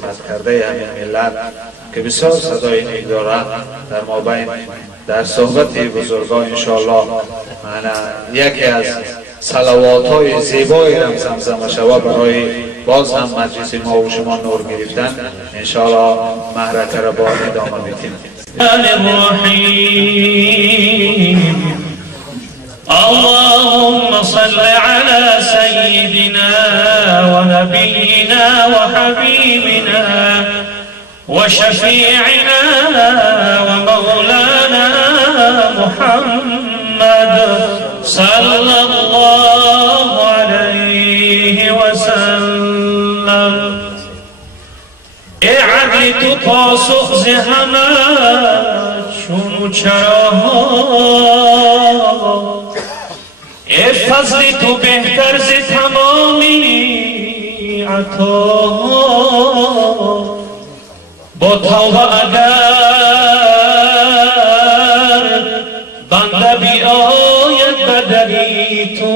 خدمت کرده همین ملت که بسیار صدای نیک دارند در مابین در صحبت بزرگان انشاءالله یکی از صلوات‌های زیبایی را زمزمه شود برای باز هم مجلس ما و شما نور گرفتن انشاءالله محرکه را با ادامه بدیم. اللهم صل على سيدنا ونبينا وحبيبنا وشفيعنا ومولانا محمد صلى الله عليه وسلم. اعدل تو پاسخ ز همه چون و چراها، فضل تو بهتر ز تمامی عطاها. با توبه اگر بنده بیاید بدری تو،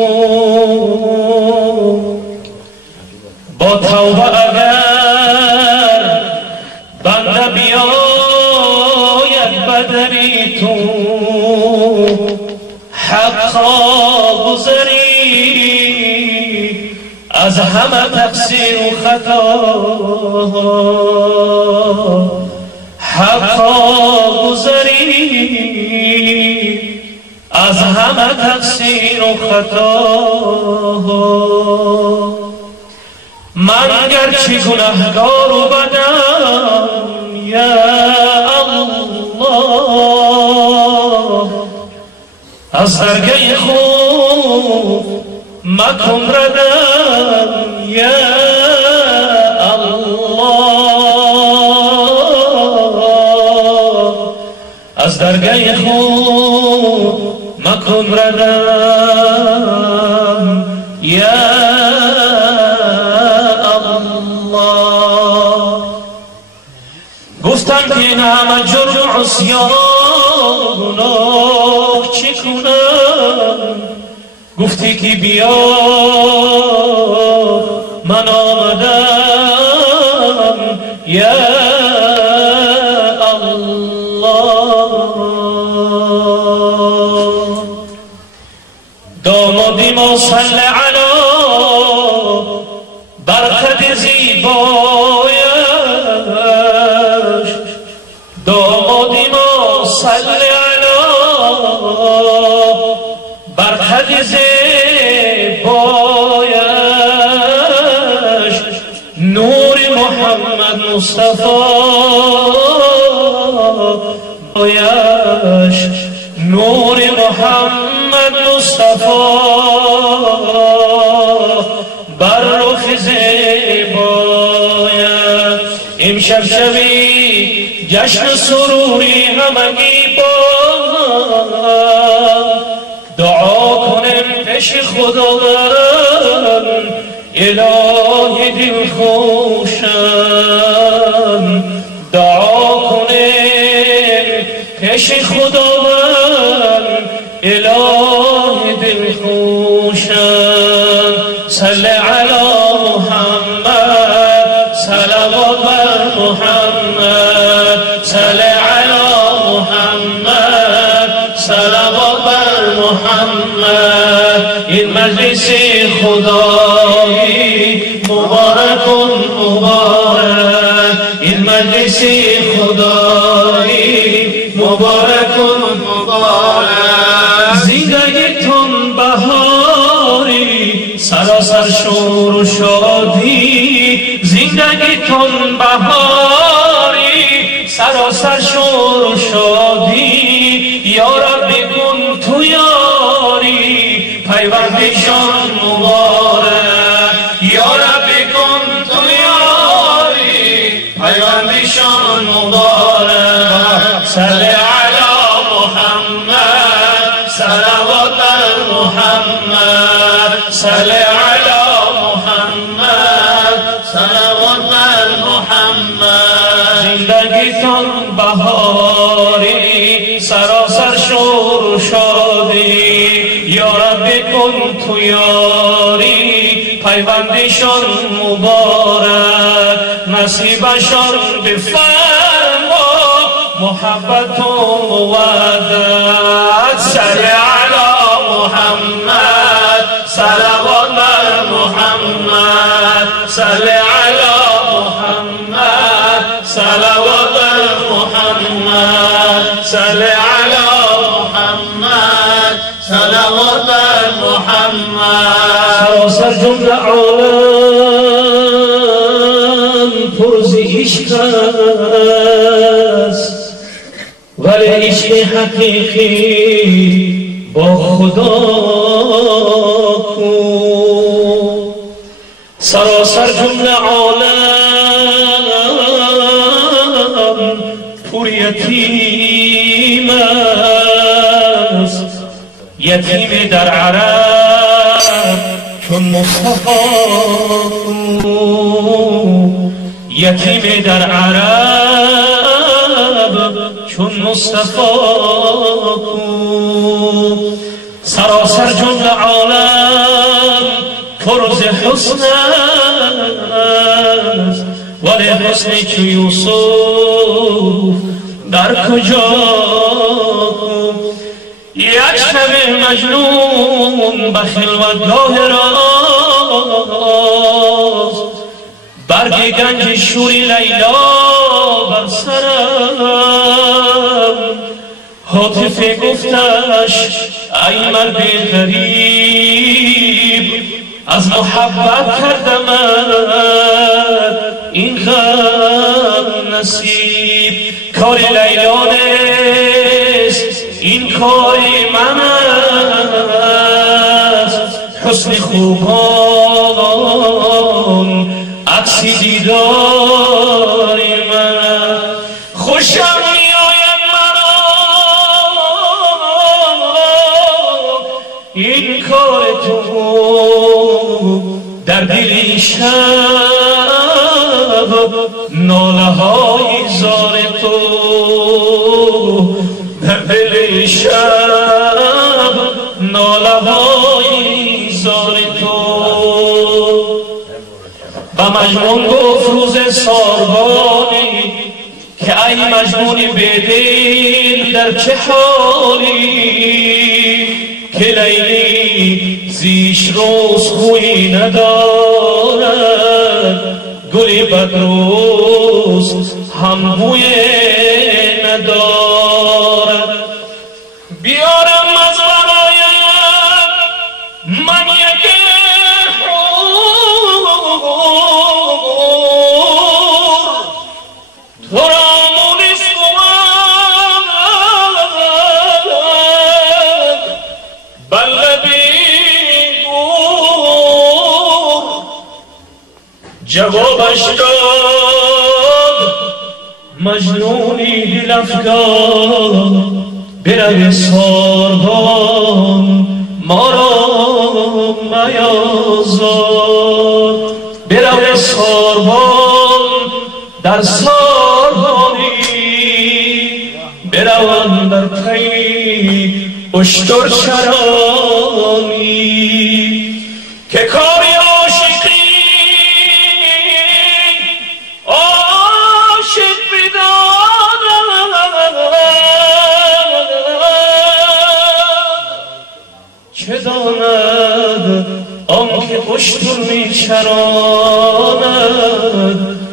با توبه اگر بنده بیاید بدری تو، حقا گذری از همه تقصیر و خطا، حقا گذری از همه تقصیر و خطا. من گرچه گناهگار و بدم یا الله، از درگه خوب مکن ردم یا الله، از درگه خوب مکن ردم یا الله. گفتن که این همه جرم و عصیان گناه چی کنم، گفتی که بیا من آمدم یا الله. دامادی ما صلی علی برکت زیبایش، دامادی ما صلی علی برکت زیبایش، نور محمد مصطفیش، نور محمد مصطفی بر رخ زیبایش. امشب شبی جشن سروری همگی با دعا کنیم پیش خداوند، الهی دل خوشم دعا کنیم پیش خداوند، الهی دل خوشم. صلی علی محمد صلوات بر محمد، صلی علی محمد صلوات بر محمد. این مجلس خدایی مبارک مبارک، این مجلس خدایی مبارک مبارک. زندگیتون بهاری سراسر شور و شادی، زندگیتون بهاری سراسر شور و شادی. یا رب کن تو یاری پیوندشان مبارک، یا رب کن تو یاری پیوندشان مبارک. صلی علی محمد صلوات بر محمد، صلی علی محمد صلوات بر محمد. زندگیتون بهاری سراسر شور و شادی، یا رب کن تو یاری پیوندشان مبارک نصیبشان بفرما محبت و مودت صلی علی محمد صلوات بر محمد صلی علی محمد صلوات بر محمد صلی علی محمد صلوات بر محمد سر جمله عالم پر ز عشق است ولی عشق حقیقی با خدا کو سراسر جمله عالم پر یتیم است یتیم در عرب چون مصطفی یتیم در عرب چون مصطفی سراسر جمله عالم پر ز حسن است ولی حسن چو یوسف در کجا یک شب مجنون به خلوتگاه راز برگ گنج شوری لیلا بر سرم هاتف گفتش ای مرد غریب از محبت کردمت این غم نصیب کار لیلا نیست این کار من است حسن خوبان عکسی دیدار من خوشم میآید مرا این کار تو در دل شب ناله های زار تو در دل شب ناله های زار تو به مجنون گفت روز ساربانی که ای مجنون بیدل در چه حالی که لیلی زیش روز خوی ندارد گل بدروز هم بوی ندارد بیارم از برایم من یک تو را مونس بود بلبی گور جوابش داد مجنونی دل افگان برو ساربان ما را میازار برو ساربان در ساربانی بروم در پی اشتر چرانی که کاری عاشقی عاشق چه داند آنکه اشتر میچراند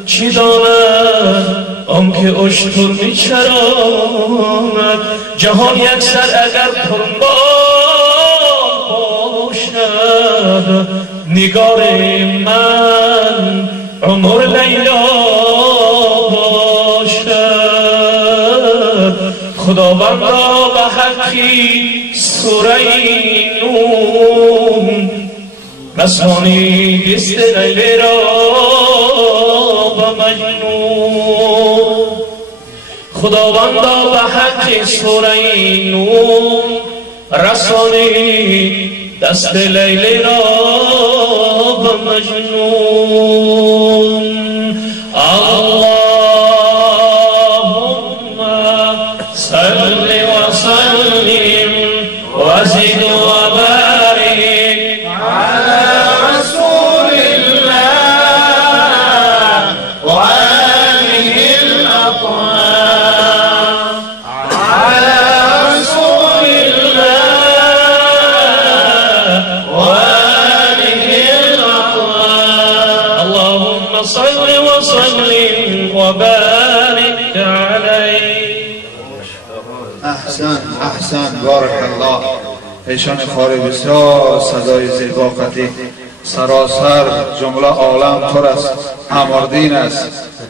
چه داند آنکه اشتر میچراند جهان یک سر اگر پربار باشد نگار من عمر لیلا باشد خداوندا به حقی سوره نون رسانی دست لیلی را به مجنون خداوندا به حق سوره نون رسانی دست لیلی را به مجنون اللهم صل وسلم وزد وبارك على رسول فصل وسلم وبارك عليه. احسن بارک الله. ایشان خاری بسیار صدای زیبا قطعی سراسر جمله عالم پر از امردین است،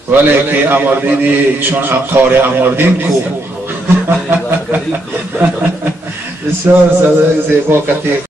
ولی که امردینی چون قاری امردین کو بسیار صدای زیبا قطعی